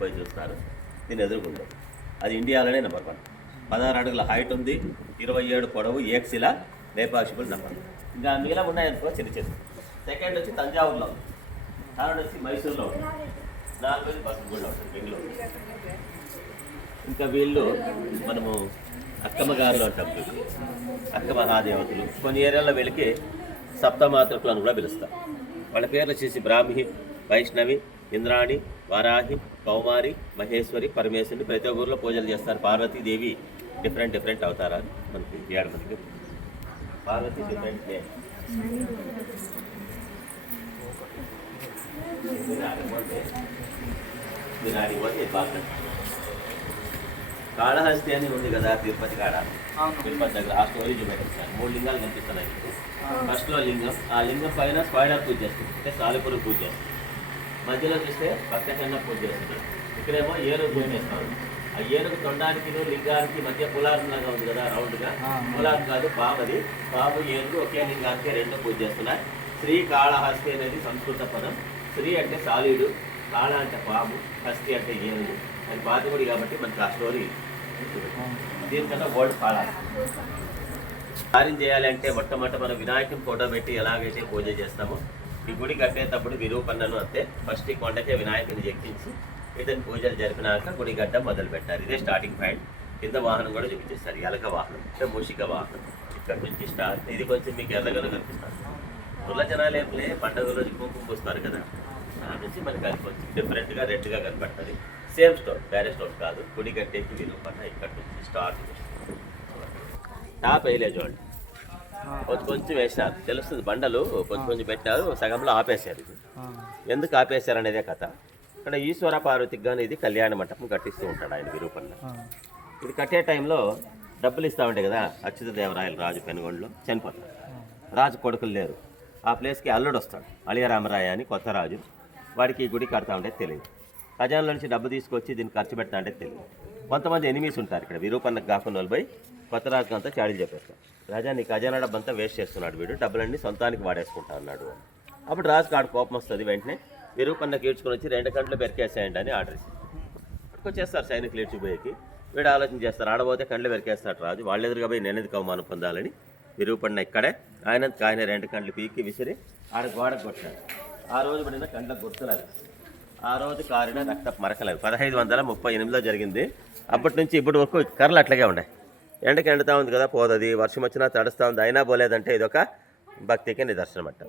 పోయి చూస్తారు. దీన్ని ఎదుర్కొంది అది ఇండియాలోనే నెంబర్ 1. 16 అడుగుల హైట్ ఉంది, 27 పొడవు, ఏక్సిలా రేపాసిబుల్ నెంబర్. ఇంకా నీలం ఉన్నాయనుకో చిన్న చిన్న. సెకండ్ వచ్చి తంజావూరులో ఉంది, థర్డ్ వచ్చి మైసూర్లో ఉంది, 4వది బస్సుగూడలో ఉంటుంది బెంగళూరు. ఇంకా వీళ్ళు మనము అక్కమ్మ గారులు అంటాం, అక్క మహాదేవతలు. కొన్ని ఏరియాల్లో వీళ్ళకి సప్తమాతృకులు అని కూడా పిలుస్తాం. వాళ్ళ పేర్లు వచ్చేసి బ్రాహ్మి, వైష్ణవి, ఇంద్రాణి, వారాహి, కౌమారి, మహేశ్వరి, పరమేశ్వరి. ప్రతి ఒక్కరిలో పూజలు చేస్తారు. పార్వతీదేవి డిఫరెంట్ అవతారాలు మనకి 7 మందికి. Parvati different name. బాగా కాళహస్తి అని ఉంది కదా తిరుపతి కాడ, తిరుపతి దగ్గర ఆ స్టోరీ చూపెట్టాను. 3 లింగాలు కనిపిస్తున్నాయి. ఫస్ట్లో లింగం, ఆ లింగం పైన స్పైడర్ పూజ చేస్తుంది, అంటే సాలిపురు పూజ చేస్తుంది. మధ్యలో చూస్తే భక్తకన్నా పూజ చేస్తుంది. ఇక్కడేమో ఏనుగు పూజ చేస్తారు. ఆ ఏనుగు తొండానికి లింగానికి మధ్య పులారం లాగా ఉంది కదా రౌండ్గా, పులారం కాదు పామది. పాము ఏనుగు ఒకే లింగానికి 2 పూజ చేస్తున్నాయి. శ్రీకాళహస్తి అనేది సంస్కృత పదం. శ్రీ అంటే సాలీడు, కాళ అంటే పాము, హస్తి అంటే ఏనుగు. అది పాతగుడి కాబట్టి మనకి ఆ స్టోరీ. దీనికన్నా గోల్డ్ కాళ. కార్యం చేయాలి అంటే మొట్టమొదట మనం వినాయకుని ఫోటో పెట్టి ఎలాగైతే పూజ చేస్తామో, ఈ గుడి కట్టేటప్పుడు విరూపన్నను అంతే. ఫస్ట్ ఈ కొండకే వినాయకుని ఎక్కించి ఇతని పూజలు జరిపినాక గుడి గడ్డ మొదలు పెట్టారు. ఇదే స్టార్టింగ్ పాయింట్. కింద వాహనం కూడా చూపించేస్తారు, ఎలక వాహనం అంటే మూషిక వాహనం. ఇక్కడ నుంచి స్టార్ట్. ఇది కొంచెం మీకు ఎర్రగలు కనిపిస్తారు. ముళ్ళ జనాలు ఏమిలే పండుగ రోజు కుంకుమ పూస్తారు కదా, దాని నుంచి మనకి అది కొంచెం డిఫరెంట్గా రెడ్గా కనపడుతుంది. సేమ్ స్టోన్, వేరే స్టోన్ కాదు. గుడి కట్టేకి విరూపన్న ఇక్కడ నుంచి స్టార్ట్. టాప్ వేయలే చూడండి, కొంచెం వేసినారు తెలుస్తుంది. బండలు కొంచెం పెట్టినారు, సగంలో ఆపేశారు. ఇది ఎందుకు ఆపేశారు అనేదే కథ. ఇక్కడ ఈశ్వర పార్వతికి కానీ ఇది కళ్యాణ మంటపం కట్టిస్తూ ఉంటాడు ఆయన విరూపన్న. ఇది కట్టే టైంలో డబ్బులు ఇస్తూ ఉంటాయి కదా. అచ్యుత దేవరాయలు రాజు పెనుగొండలో చనిపోతాడు. రాజు కొడుకులు లేరు. ఆ ప్లేస్కి అల్లుడు వస్తాడు, అళియరామరాయ అని కొత్త రాజు. వాడికి ఈ గుడి కడతా ఉంటే తెలియదు. ఖజానాలో నుంచి డబ్బు తీసుకొచ్చి దీన్ని ఖర్చు పెడతా అంటే తెలియదు. కొంతమంది ఎనిమీస్ ఉంటారు ఇక్కడ. విరూపన్నకు కాకుండా పోయి కొత్త రాజుకి అంతా చాడీలు చెప్పేస్తాడు. రాజా నీ ఖజానా డబ్బు అంతా వేస్ట్ చేస్తున్నాడు వీడు, డబ్బులన్నీ సొంతానికి వాడేసుకుంటా అన్నాడు. అప్పుడు రాజు కాడు కోపం వస్తుంది. వెంటనే విరూపన్నకి ఈడ్చుకొని వచ్చి 2 గంటలు పెరికేసేయండి అని ఆర్డర్ ఇచ్చింది. వచ్చేస్తారు సైనికులు ఈడ్చిపోయేకి. వీడు ఆలోచన చేస్తారు, ఆడబోతే కండ్లు పెరికేస్తాడు రాజు. వాళ్ళ ఎదురుగా పోయి నేనెందుకు అవమానం పొందాలని విరూపన్న ఇక్కడే ఆయన 2 గంటలు పీకి విసిరి ఆడ గోడకు కొట్టాడు. ఆ రోజు పడిన కండ్లకు గుర్తులేదు. ఆ రోజు కారిన రక్తపు మరకలేదు. 1538లో జరిగింది. అప్పటి నుంచి ఇప్పటి వరకు కర్రలు అట్లాగే ఉన్నాయి. ఎండకి ఎండుతూ ఉంది కదా, పోదది. వర్షం వచ్చినా తడుస్తూ ఉంది, అయినా పోలేదంటే ఇదొక భక్తికి నిదర్శనం అంట.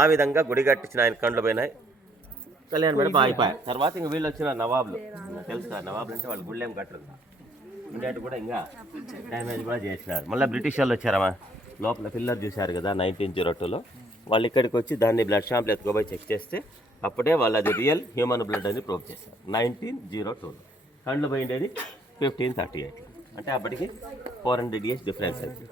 ఆ విధంగా గుడి కట్టించిన ఆయన కండ్లు పోయినాయి. కళ్యాణ మండపం అయిపోయాయి. తర్వాత ఇంక వీళ్ళు వచ్చిన నవాబులు తెలుసు కదా, నవాబులు అంటే వాళ్ళు గుళ్ళేం కట్టరు, ఉండేటి కూడా ఇంకా డ్యామేజ్ కూడా చేసినారు. మళ్ళీ బ్రిటిష్ వాళ్ళు వచ్చారమ్మా. లోపల పిల్లర్ చూశారు కదా 1902లో. వాళ్ళు ఇక్కడికి వచ్చి దాన్ని బ్లడ్ షాంపుల్ ఎత్తుకోపోయి చెక్ చేస్తే అప్పుడే వాళ్ళు అది రియల్ హ్యూమన్ బ్లడ్ అని ప్రూవ్ చేశారు 1902లో. కండ్లు పోయిండేది 1538. అంటే అప్పటికి 400 years డిఫరెన్స్ అయింది.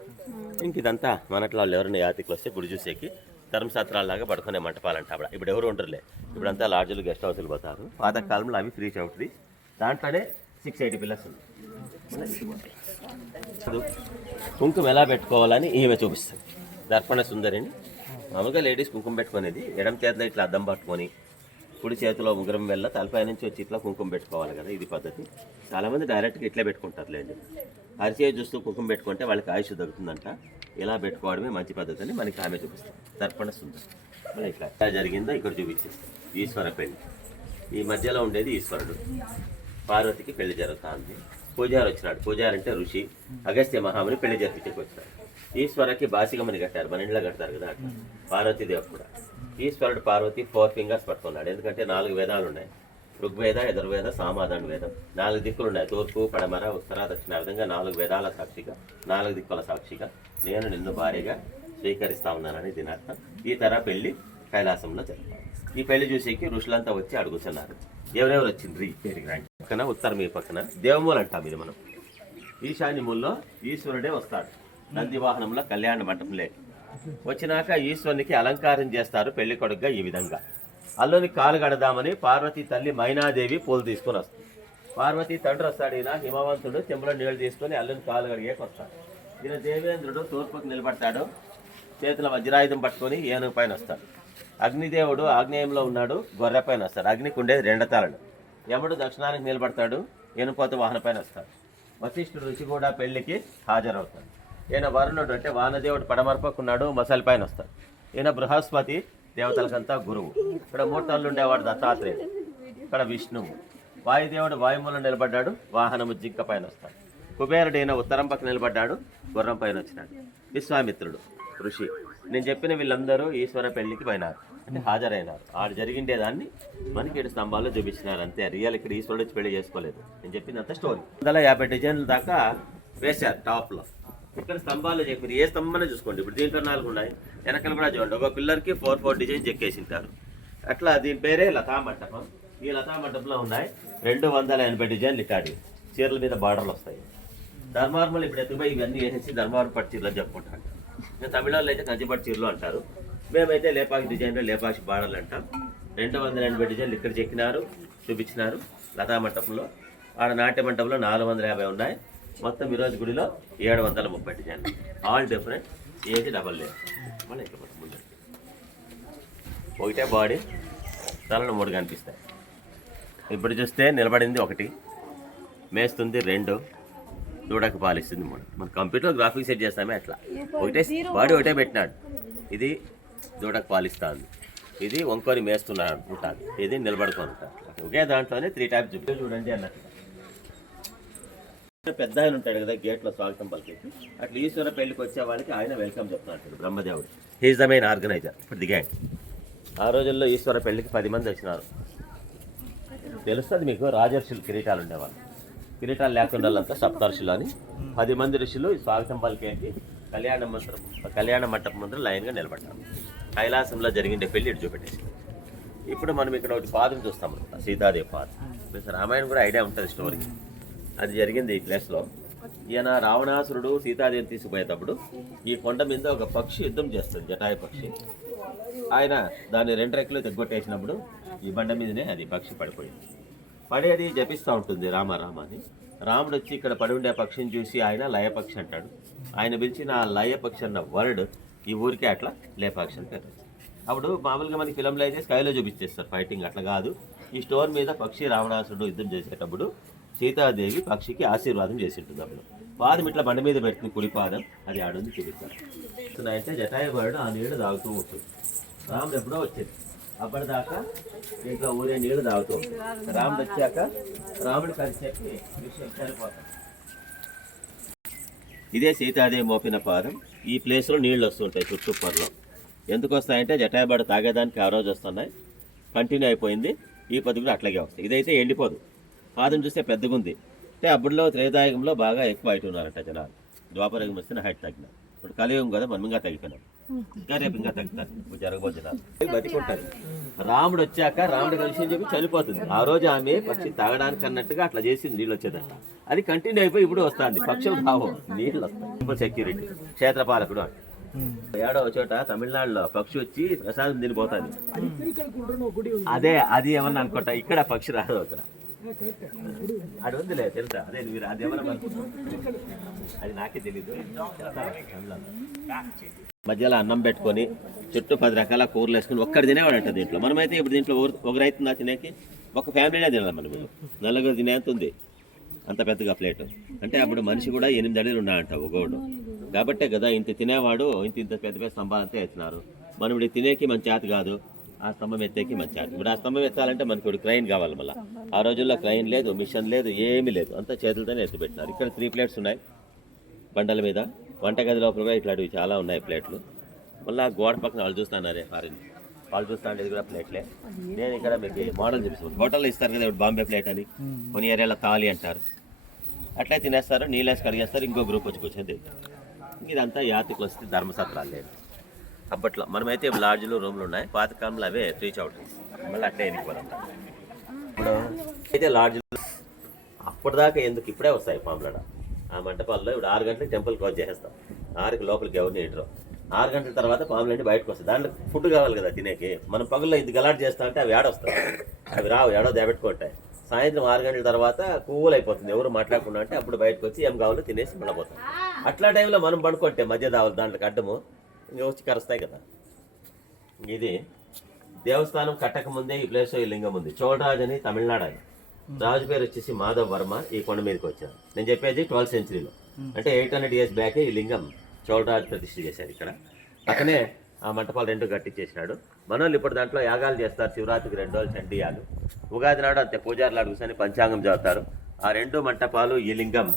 ఇంక ఇదంతా మనట్లో వాళ్ళు ఎవరైనా యాత్రికులు వస్తే గుడి చూసేకి ధర్మశాస్త్రాలలాగా పడుకునే మంటపాలంట. ఇప్పుడు ఎవరు ఉండరులే, ఇప్పుడంతా లాడ్జులు గెస్ట్ హౌస్లు పోతారు. పాతకాలంలో అవి ఫ్రీ చౌటరీ. దాంట్లోనే 680 పిల్లర్స్ ఉంది. కుంకుమ ఎలా పెట్టుకోవాలని ఈమె చూపిస్తుంది. దర్పణ సుందరిని. మామూలుగా లేడీస్ కుంకుమ పెట్టుకునేది ఎడమ చేతిలో ఇట్లా అద్దం పట్టుకొని, కుడి చేతిలో ఉంగరం వెళ్ళ, తలపై నుంచి వచ్చి ఇట్లా కుంకుమ పెట్టుకోవాలి కదా, ఇది పద్ధతి. చాలామంది డైరెక్ట్గా ఇట్లా పెట్టుకుంటారు లేండి. అరిచే చూస్తూ కుంకుమ పెట్టుకుంటే వాళ్ళకి ఆయుష్ దొరుకుతుందంట. ఇలా పెట్టుకోవడమే మంచి పద్ధతి అని మనకి ఆమె చూపిస్తాం. దర్పణ సుందరి. మళ్ళీ ఇట్లా ఎలా జరిగిందో ఇక్కడ చూపించేస్తాం. ఈశ్వర పెళ్లి. ఈ మధ్యలో ఉండేది ఈశ్వరుడు. పార్వతికి పెళ్లి జరుగుతుంది. పూజారి వచ్చినాడు. పూజారి అంటే ఋషి. అగస్త్య మహాముని పెళ్లి జరిపించకి వచ్చినాడు. ఈశ్వరకి బాసిగమని కట్టారు, మన ఇంట్లో కడతారు కదా అట్లా. పార్వతీదేవి కూడా. ఈశ్వరుడు పార్వతి 4 fingers పట్టుకున్నాడు. ఎందుకంటే 4 వేదాలు ఉన్నాయి. ఋగ్వేద, యజుర్వేద, సామాధాన వేదం. 4 దిక్కులు ఉన్నాయి. తూర్పు, పడమర, ఉత్తర, దక్షిణ. విధంగా 4 వేదాల సాక్షిగా, 4 దిక్కుల సాక్షిగా నేను నిన్ను భార్యగా స్వీకరిస్తా ఉన్నానని దీని అర్థం. ఈ తర పెళ్లి కైలాసంలో జరిగింది. ఈ పెళ్లి చూసేకి ఋషులంతా వచ్చి అడుగుతున్నారు, ఎవరెవరు వచ్చిండ్రు ఈ పేరు రాండి. పక్కన ఉత్తరం ఈ పక్కన దేవమూలు అంటాం ఇది మనం. ఈశాన్యముల్లో ఈశ్వరుడే వస్తాడు నంది వాహనంలో కళ్యాణ మంటపంలే. వచ్చినాక ఈశ్వరునికి అలంకారం చేస్తారు పెళ్లి కొడుకుగా. ఈ విధంగా అల్లుని కాలు కడదామని పార్వతీ తల్లి మైనాదేవి పూలు తీసుకొని వస్తుంది. పార్వతీ తండ్రి వస్తాడు. ఈయన హిమవంతుడు చెంబులో నీళ్లు తీసుకొని అల్లుని కాలు కడిగేకి వస్తాడు. ఈయన దేవేంద్రుడు తూర్పుకు నిలబడతాడు. చేతుల వజ్రాయుధం పట్టుకొని ఏనుగు పైన వస్తాడు. అగ్నిదేవుడు ఆగ్నేయంలో ఉన్నాడు, గొర్రె పైన వస్తాడు. అగ్నికి ఉండేది 2 తలలు. యముడు దక్షిణానికి నిలబడతాడు, ఎనుపోత వాహన పైన వస్తాడు. వశిష్ఠుడు ఋషి కూడా పెళ్లికి హాజరవుతాడు. ఈయన వరుణుడు అంటే వానదేవుడు పడమరపకున్నాడు, మసలి పైన వస్తాడు. ఈయన బృహస్పతి, దేవతలకంతా గురువు. ఇక్కడ మూర్తలు ఉండేవాడు దత్తాత్రేయుడు, ఇక్కడ విష్ణువు. వాయుదేవుడు వాయుమూలం నిలబడ్డాడు, వాహనము జింక పైన వస్తాడు. కుబేరుడు ఈయన ఉత్తరం పక్క నిలబడ్డాడు, గుర్రం పైన వచ్చినాడు. విశ్వామిత్రుడు ఋషి. నేను చెప్పిన వీళ్ళందరూ ఈశ్వర పెళ్లికి పోయినారు, అంటే హాజరైనారు. ఆడు జరిగిండేదాన్ని మనకి 7 స్తంభాల్లో చూపించినారు అంతే. రియల్ ఇక్కడ ఈశ్వరుడు వచ్చి పెళ్లి చేసుకోలేదు. నేను చెప్పిందంత స్టోరీ. 150 డిజైన్ల దాకా వేశారు టాప్లో. ఇక్కడ స్తంభాలు చెప్పారు, ఏ స్తంభాన్ని చూసుకోండి. ఇప్పుడు దీంట్లో 4 ఉన్నాయి, వెనకలు కూడా చూడండి. ఒక పిల్లర్కి 4 డిజైన్ చెక్కేసింటారు. అట్లా దీని పేరే లతా మంటపం. ఈ లతా మంటపంలో ఉన్నాయి 280 డిజైన్లు. ఇట్టాడి చీరల మీద బార్డర్లు వస్తాయి. ధర్మార్మలు ఇప్పుడు ఎత్తుపోయి ఇవన్నీ వేసేసి ధర్మారం పట్టు చీరలు అని చెప్పుకుంటారు. తమిళ వాళ్ళు అయితే కంచిపట్టు చీరలు అంటారు, మేమైతే లేపాక్షి డిజైన్లో లేపాక్షి బార్డర్లు అంటాం. 280 డిజైన్లు ఇక్కడ చెక్కినారు, చూపించినారు లతా మంటపంలో. ఆడ నాట్య మంటపంలో 450 ఉన్నాయి. మొత్తం ఈరోజు గుడిలో 730 డిజైన్లు, ఆల్ డిఫరెంట్. ఏది డబల్ లేదు. మళ్ళీ ఇక్కడ ముందు ఒకటే బాడీ, తలను 3 కనిపిస్తాయి. ఇప్పుడు చూస్తే నిలబడింది 1, మేస్తుంది 2, దూడకు పాలిస్తుంది 3. మన కంప్యూటర్ గ్రాఫిక్స్ సెట్ చేస్తామే అట్లా. ఒకటే బాడీ ఒకటే పెట్టినాడు. ఇది దూడకు పాలిస్తుంది, ఇది వంకొని మేస్తున్నాడు ఉంటాడు, ఇది నిలబడుకొని ఉంటాడు. ఒకే దాంట్లోనే 3 టైప్స్ చూపి చూడండి అన్నట్టు. పెద్ద ఆయన ఉంటాడు కదా గేట్లో స్వాగతం పలికి, అట్లా ఈశ్వర పెళ్లికి వచ్చే వాళ్ళకి ఆయన వెల్కమ్ చెప్తున్నాడు బ్రహ్మదేవుడు. He is the main organiser. ఇప్పుడు దిగాడు. ఆ రోజుల్లో ఈశ్వర పెళ్లికి 10 మంది వచ్చినారు. తెలుస్తుంది మీకు, రాజర్షులు కిరీటాలు ఉండేవాళ్ళు. కిరీటాలు లేకుండా వాళ్ళంతా సప్తర్షులు అని 10 మంది ఋషులు ఈ స్వాగతం పలికేసి కళ్యాణ మంటపం ముందర లైన్గా నిలబడ్డారు. కైలాసంలో జరిగిండే పెళ్లి ఇటు చూపెట్టేసి. ఇప్పుడు మనం ఇక్కడ ఒకటి పాదం చూస్తాం అనమాట, సీతాదేవి పాదం. మీకు రామాయణం కూడా ఐడియా ఉంటుంది స్టోరీ. అది జరిగింది ఈ ప్లేస్లో. ఈయన రావణాసురుడు సీతాదేవిని తీసుకుపోయేటప్పుడు ఈ కొండ మీద ఒక పక్షి యుద్ధం చేస్తుంది, జటాయు పక్షి. ఆయన దాన్ని 2 రెక్కలు తెగ్గొట్టేసినప్పుడు ఈ బండ మీదనే అది పక్షి పడిపోయింది. పడేది జపిస్తూ ఉంటుంది రామ రామ అని. రాముడు వచ్చి ఇక్కడ పడి ఉండే పక్షిని చూసి ఆయన లయపక్షి అంటాడు. ఆయన పిలిచిన ఆ లయపక్షి అన్న వర్డ్ ఈ ఊరికే అట్లా లేపాక్షి అని పేరు. అప్పుడు మామూలుగా మనకి ఫిలంలో అయితే స్కైలో చూపించేస్తారు ఫైటింగ్, అట్లా కాదు. ఈ స్టోన్ మీద పక్షి రావణాసురుడు యుద్ధం చేసేటప్పుడు సీతాదేవి పక్షికి ఆశీర్వాదం చేసి ఉంటుంది. అప్పుడు పాదం ఇట్లా బండ మీద పెట్టింది, కుడి పాదం, అది ఆడుంది చూపిస్తారు. అయితే జటాయుడు ఆ నీళ్లు తాగుతూ ఉంటుంది. రాముడు ఎప్పుడో వచ్చేది, అప్పటిదాకా ఇంట్లో ఊరే నీళ్లు తాగుతూ ఉంటుంది. రాముడు వచ్చాక రాముడికి అది చెప్పి విషయం చనిపోతాం. ఇదే సీతాదేవి మోపిన పాదం. ఈ ప్లేస్లో నీళ్ళు వస్తుంటాయి చుట్టుపక్కల. ఎందుకు వస్తాయంటే జటాయుడు తాగేదానికి ఆ రోజు వస్తున్నాయి, కంటిన్యూ అయిపోయింది. ఈ పొద్దు కూడా అట్లాగే వస్తాయి. ఇదైతే ఎండిపోదు. పాదం చూస్తే పెద్దగా ఉంది. అంటే అప్పుడులో త్రేతాయుగంలో బాగా ఎక్కువ హైట్ ఉన్నారంట జనాలు. ద్వాపరయుగం వస్తే హైట్ తగ్గినారు. ఇప్పుడు కలియుగం కదా, మనం ఇంకా తగ్గిపోయినాం. ఇంకా రేపు ఇంకా తగ్గుతారు. ఇప్పుడు జరగబోతు జనాలు బతికుంటారు. రాముడు వచ్చాక రాముడి విషయం చెప్పి చనిపోతుంది. ఆ రోజు ఆమె పక్షి తాగడానికి అన్నట్టుగా అట్లా చేసింది, నీళ్ళు వచ్చేదంట. అది కంటిన్యూ అయిపోయి ఇప్పుడు వస్తుంది. పక్షులు రావు, నీళ్ళు వస్తాయి. ఇప్పుడు సెక్యూరిటీ క్షేత్రపాలకుడు అంటే ఏడో చోట తమిళనాడులో పక్షి వచ్చి ప్రసాదం తినిపోతుంది. అదే అది ఏమన్నా అనుకుంటా, ఇక్కడ పక్షి రాదు. అక్కడ అది ఉందిలే తెలుసా, అదే మీరు అది ఏమన్నా అది నాకే తెలీదు. మధ్యలో అన్నం పెట్టుకొని చుట్టూ 10 రకాల కూరలు వేసుకుని ఒక్కటి తినేవాడు అంట దీంట్లో. మనమైతే ఇప్పుడు దీంట్లో ఒకరైతుందా తినేకి, ఒక ఫ్యామిలీనే తినాలి. మనం నలుగురు తినేంత ఉంది, అంత పెద్దగా ప్లేటు. అంటే అప్పుడు మనిషి కూడా 8 అడుగులు ఉన్నాడంట ఒగోడు. కాబట్టే కదా ఇంత తినేవాడు ఇంత పెద్ద పెద్ద స్తంభాలంతా ఎత్తినారు. మనం ఇప్పుడు తినేకి మన చేత కాదు, ఆ స్తంభం ఎత్తేకి మన చేత. ఇప్పుడు ఆ స్తంభం ఎత్తాలంటే మనకి ఇప్పుడు క్రైన్ కావాలి. మళ్ళీ ఆ రోజుల్లో క్రైన్ లేదు, మిషన్ లేదు, ఏమీ లేదు, అంతా చేతులతోనే ఎత్తిపెట్టినారు. ఇక్కడ 3 ప్లేట్స్ ఉన్నాయి బండల మీద. వంటగది లోపల ఇట్లాంటివి చాలా ఉన్నాయి ప్లేట్లు. మళ్ళీ గోడ పక్కన వాళ్ళు చూస్తున్నారే ఫారిన్ వాళ్ళు చూస్తా అంటే ఇది కూడా ప్లేట్లే. నేను ఇక్కడ మీకు మోడల్ చూపిస్తాను. హోటల్లో ఇస్తారు కదా ఇప్పుడు బాంబే ప్లేట్ అని, కొన్ని ఏరియాలో తాలి అంటారు. అట్లే తినేస్తారు, నీళ్ళేసి కడిగేస్తారు, ఇంకో గ్రూప్ వచ్చి కూర్చొని. ఇదంతా యాత్రికులు వస్తే ధర్మసత్రాలు లేదు అప్పట్లో. మనమైతే లాడ్జ్లు రూమ్లు ఉన్నాయి, పాతకాలంలో అవే 3 చౌటరీస్. మళ్ళీ అట్లే ఎన్నిపోదంట. ఇప్పుడు అయితే లాడ్జ్లు అప్పటిదాకా ఎందుకు, ఇప్పుడే వస్తాయి పాములాడ. ఆ మంటపాల్లో ఇప్పుడు 6 గంటలకు టెంపుల్ క్లోజ్ చేసేస్తాం. 6కి లోపలికి ఎవరిని ఎంటరు. 6 గంటల తర్వాత పాములన్నీ బయటకు వస్తాయి. దాంట్లో ఫుడ్ కావాలి కదా తినేకి. మనం పగుల్లో ఇది గలాట్ చేస్తా అంటే అవి ఏడొస్తాయి, అవి రావు, ఏడో దేబెట్టుకుంటాయి. సాయంత్రం 6 గంటల తర్వాత కూల్ అయిపోతుంది, ఎవరు మాట్లాడకుండా అంటే అప్పుడు బయటకు వచ్చి ఏం కావాలో తినేసి మళ్ళీపోతాం. అట్లా టైంలో మనం పడుకుంటే మధ్య దావాలి దాంట్లోకి అడ్డము ఇంకా వచ్చి కరుస్తాయి కదా. ఇది దేవస్థానం కట్టక ముందే ఈ ప్లేస్లో ఈ లింగం ఉంది. చోళరాజు అని తమిళనాడు ఆయన రాజు పేరు వచ్చేసి మాధవ్ వర్మ ఈ కొండ మీదకి వచ్చారు. నేను చెప్పేది 12th centuryలో, అంటే 800 years బ్యాకే ఈ లింగం చోళరాజు ప్రతిష్ఠ చేశారు ఇక్కడ. పక్కనే ఆ మంటపాలు 2 కట్టించేసినాడు. మనోళ్ళు ఇప్పుడు దాంట్లో యాగాలు చేస్తారు. శివరాత్రికి 2 రోజులు చండీయాలు, ఉగాది నాడు అంతే పూజారులు అడుగుసని పంచాంగం చదువుతారు. ఆ 2 మంటపాలు ఈ లింగం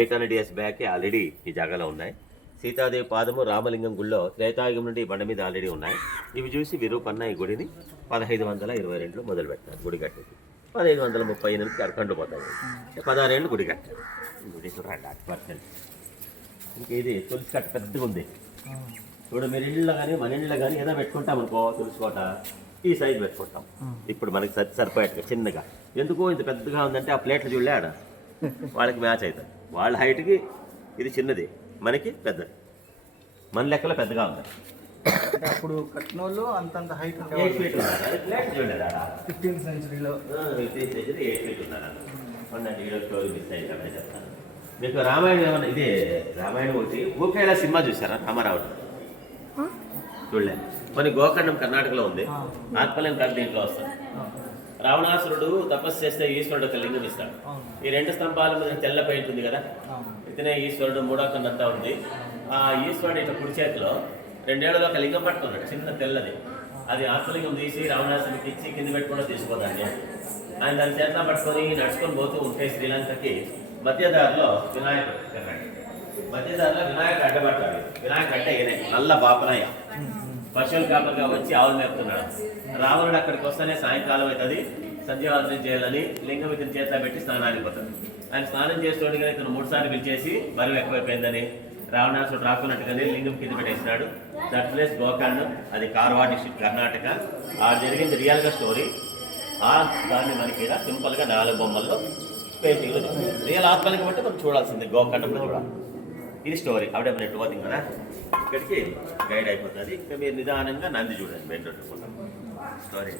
800 years బ్యాకే ఆల్రెడీ ఈ జాగాలో ఉన్నాయి. సీతాదేవి పాదము రామలింగం గుళ్ళో త్రేతాయుగం నుండి ఈ బండ మీద ఆల్రెడీ ఉన్నాయి. ఇవి చూసి విరూపన్న ఈ గుడిని 1522లో మొదలు పెట్టారు. గుడి కట్టేది 1538కి అరకండు పోతాయి. 16 ఏళ్ళు గుడి కట్టారు. గుడి చూడండి ఇంకా ఇది తులసి కట్ట పెద్దగా ఉంది. ఇప్పుడు మీరు ఇళ్ళలో కానీ మన ఇళ్ళలో కానీ ఏదో పెట్టుకుంటాం అనుకో, తులసి కోట ఈ సైజు పెట్టుకుంటాం. ఇప్పుడు మనకి సరిపోయేట్టుగా చిన్నగా. ఎందుకు ఇంత పెద్దగా ఉందంటే ఆ ప్లేట్లు చూడలే ఆడ వాళ్ళకి మ్యాచ్ అవుతుంది. వాళ్ళ హైట్కి ఇది చిన్నది, మనకి పెద్దది. మన లెక్కలో పెద్దగా ఉంది. అప్పుడు కట్టిన వాళ్ళు అంతంత హైట్ 8 feet ఉన్నారు. అది ప్లేట్ చూడలేదు ఆడ 15th centuryలో 8 feet ఉన్నారు. స్టోరీ మిస్ అయ్యి చెప్తాను మీకు. రామాయణం ఏమన్నా ఇది రామాయణం ఒకటి ఊకేలా సినిమా చూసారా? రామారావు చూడలేదు. కొన్ని గోకర్ణం కర్ణాటకలో ఉంది. ఆత్మలింగం కాదు దీంట్లో వస్తుంది. రావణాసురుడు తపస్సు చేస్తే ఈశ్వరుడు ఒక లింగం ఇస్తాడు. ఈ 2 స్తంభాల మీద తెల్ల పెయింట్ ఉంది కదా, ఇతనే ఈశ్వరుడు. 3వ కన్నంతా ఉంది. ఆ ఈశ్వరుడు ఇట్లా కుడి చేతిలో 2 ఏళ్ళలో ఒక లింగం పట్టుకున్నాడు, చిన్న తెల్లది. అది ఆత్మలింగం తీసి రావణాసురుడికి ఇచ్చి కింద పెట్టుకుంటూ తీసుకుపోతాను. ఆయన దాని చేతిలో పట్టుకొని నడుచుకొని పోతూ ఉంటే శ్రీలంకకి మధ్యదారిలో వినాయకుడు అడ్డపడతాడు. వినాయకుడు అంటే ఈయన నల్ల బాపనయ్య పశువుల కాపరిగా వచ్చి ఆవులు మేపుతున్నాడు. రావణుడు అక్కడికి వస్తేనే సాయంకాలం అవుతుంది, సంధ్యావందనం చేయాలని లింగం ఇతని చేతిలో పెట్టి స్నానానికి పోతాడు. ఆయన స్నానం చేస్తుండగా ఇతను 3 సార్లు పిలిచేసి బరువు ఎక్కువైపోయిందని రావణాసుడు రాకున్నట్టుగానే లింగం కింద పెట్టేసినాడు. దట్ ప్లేస్ గోకర్ణం, అది కార్వార్ డిస్ట్రిక్ట్ కర్ణాటక. ఆ జరిగింది రియల్గా స్టోరీ. దాన్ని మనకి సింపుల్గా 4 బొమ్మల్లో పెయింటింగ్లు రియల్ ఆత్మలింగం బట్టి మనం చూడాల్సింది. గోకర్ణంలో చూడాలి. ఇది స్టోరీ. ఆవిడ నెట్ పోతుంది కదా, ఇక్కడికి గైడ్ అయిపోతుంది. ఇంకా మీరు నిదానంగా నంది చూడండి. మెయిన్ రోడ్డు కోసం స్టోరీ